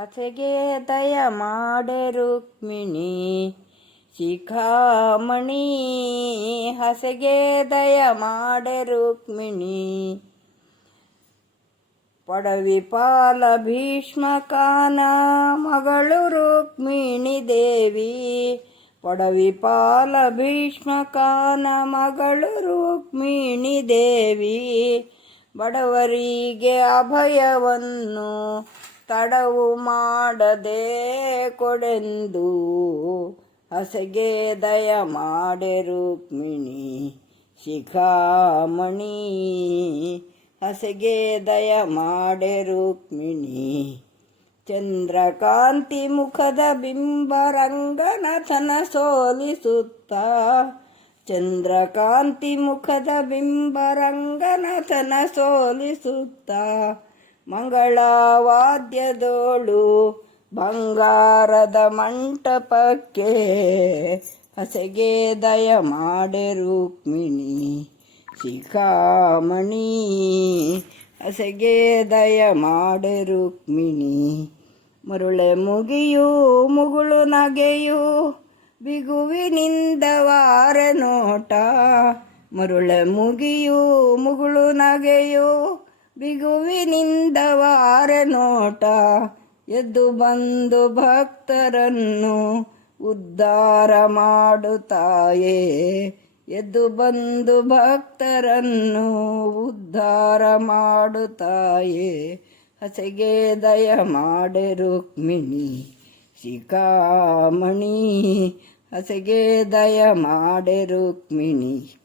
ಹಸೆಗೆ ದಯ ಮಾಡೆ ರುಕ್ಮಿಣಿ ಶಿಖಾಮಣಿ. ಹಸೆಗೆ ದಯ ಮಾಡೆ ರುಕ್ಮಿಣಿ. ಪಡವಿಪಾಲ ಭೀಷ್ಮಕಾನ ಮಗಳು ರುಕ್ಮಿಣಿ ದೇವಿ. ಪಡವಿಪಾಲ ಭೀಷ್ಮಕಾನ ಮಗಳು ರುಕ್ಮಿಣಿ ದೇವಿ. ಬಡವರಿಗೆ ಅಭಯವನ್ನು ತಡವು ಮಾಡದೆ ಕೊಡೆಂದು ಹಸೆಗೆ ದಯ ಮಾಡೆ ರುಕ್ಮಿಣಿ ಶಿಖಾಮಣಿ. ಹಸೆಗೆ ದಯ ಮಾಡೆ ರುಕ್ಮಿಣಿ. ಚಂದ್ರಕಾಂತಿ ಮುಖದ ಬಿಂಬ ರಂಗನಾಥನ ಸೋಲಿಸುತ್ತ. ಚಂದ್ರಕಾಂತಿ ಮುಖದ ಬಿಂಬ ರಂಗನಾಥನ ಸೋಲಿಸುತ್ತ. ಮಂಗಳವಾದ್ಯದೋಳು ಬಂಗಾರದ ಮಂಟಪಕ್ಕೆ ಹಸೆಗೆ ದಯ ಮಾಡೆ ರುಕ್ಮಿಣಿ ಶಿಖಾಮಣಿ. ಹಸೆಗೆ ದಯ ಮಾಡೆ ರುಕ್ಮಿಣಿ. ಮರುಳೆ ಮುಗಿಯು ಮುಗುಳು ನಗೆಯು ಬಿಗುವಿನಿಂದ ವಾರ ನೋಟ. ಮರುಳೆ ಮುಗಿಯು ಮುಗುಳು ನಗೆಯು ಬಿಗುವಿನಿಂದ ವಾರ ನೋಟ. ಎದ್ದು ಬಂದು ಭಕ್ತರನ್ನು ಉದ್ಧಾರ ಮಾಡುತ್ತಾಯೇ. ಎದ್ದು ಬಂದು ಭಕ್ತರನ್ನು ಉದ್ಧಾರ ಮಾಡುತ್ತಾಯೇ. ಹಸೆಗೆ ದಯ ಮಾಡೆ ರುಕ್ಮಿಣಿ ಶಿಖಾಮಣಿ. ಹಸೆಗೆ ದಯ ಮಾಡೆ ರುಕ್ಮಿಣಿ.